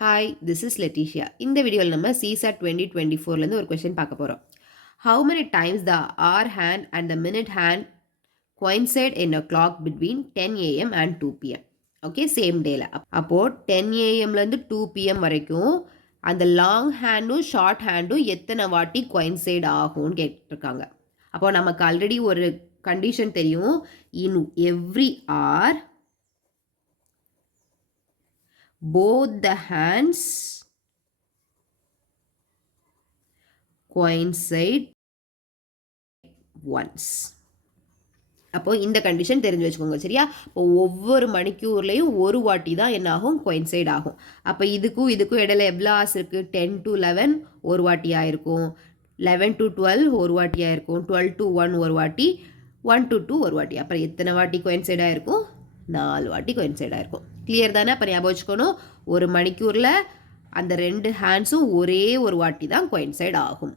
Hi, this is லெட்டிஷியா. இந்த வீடியோவில் நம்ம CSAT 2024லேருந்து ஒரு கொஸ்டின் பார்க்க போகிறோம். How many times the hour hand and the minute hand coincide in a clock between 10 AM and 2 PM? Okay, same டேல. அப்போ 10 AMலேருந்து 2 PM வரைக்கும் அந்த லாங் ஹேண்டும் ஷார்ட் ஹேண்டும் எத்தனை வாட்டி coincide ஆகும்னு கேட்டிருக்காங்க. அப்போ நமக்கு ஆல்ரெடி ஒரு கண்டிஷன் தெரியும். In every hour both the hands coincide once. அப்போ இந்த கண்டிஷன் தெரிஞ்சு வச்சுக்கோங்க, சரியா? இப்போ ஒவ்வொரு மணிக்கூர்லையும் ஒரு வாட்டி தான் என்ன ஆகும், coincide ஆகும். அப்போ இதுக்கும் இடையில எவ்வளோ hours இருக்குது? 10 to 11 ஒரு வாட்டி ஆயிருக்கும், 11 to 12 ஒரு வாட்டி ஆயிருக்கும், 12 to 1 ஒரு வாட்டி, 1 to 2 ஒரு வாட்டி. அப்புறம் எத்தனை வாட்டி coincide ஆயிருக்கும்? 4 வாட்டி coincide ஆயிருக்கும். கிளியர் தானே? அப்போ ஞாபகம் வச்சுக்கணும், ஒரு மணிக்கூரில் அந்த ரெண்டு ஹேண்ட்ஸும் ஒரே ஒரு வாட்டி தான் coincide ஆகும்.